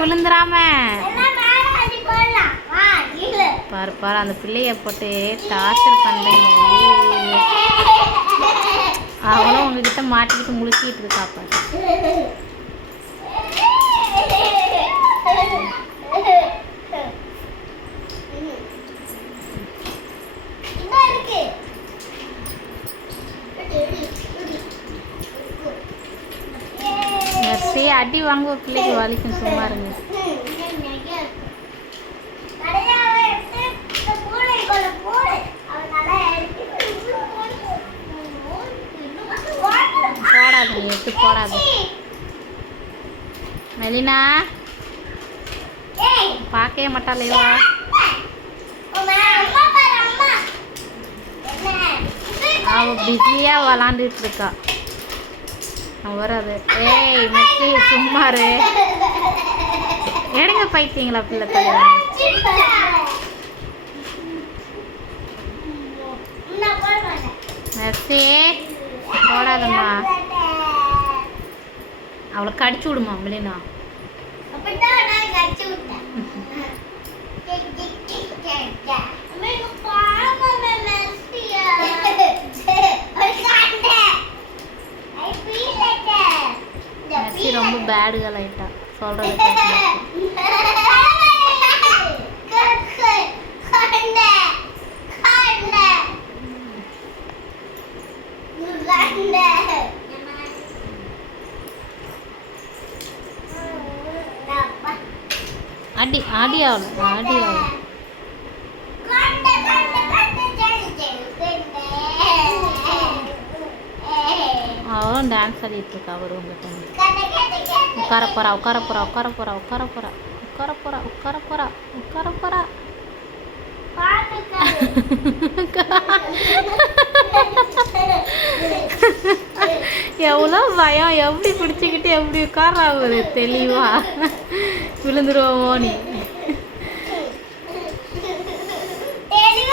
விழுந்துராம. பாரு பாரு அந்த பிள்ளைய போட்டு டார்ச்சர் பண்ணுறீங்க. அவளும் உங்ககிட்ட மாட்டிக்கிட்டு முழிச்சிக்கிட்டு இருக்கா பாரு. அடி வாங்க பிள்ளைக்கு வலிக்கும். சும்மா இருங்க. போடாது எடுத்து போடாது. மெலினா பார்க்கவே மாட்டாளேவா? அவ பிஸியா விளாண்டுட்டு இருக்கா. வராது. ஏய் மெட்டி சும்மாரு. எடுங்க பைத்தியங்களா பிள்ளை தலைவா. மெர்சி போடாதம்மா. அவளை கடிச்சு விடுமா மெலினா. ரொம்ப பேடு கேர்ள் ஆயிட்டா. சொல்றது அடி ஆடி ஆகல ஆடி ஆகல. அவளும் டான்ஸ் ஆடிட்டு இருக்கா. அவர் உங்கள்கிட்ட உட்கார போறா உட்கார போறா உட்கார போறா உட்கார போறா உட்கார போறா உட்கார போறா உட்கார போறா. எவ்வளோ பயம். எப்படி பிடிச்சிக்கிட்டு எப்படி உட்கார்றா ஒரு தெளிவா. விழுந்துருவோமோ நீ.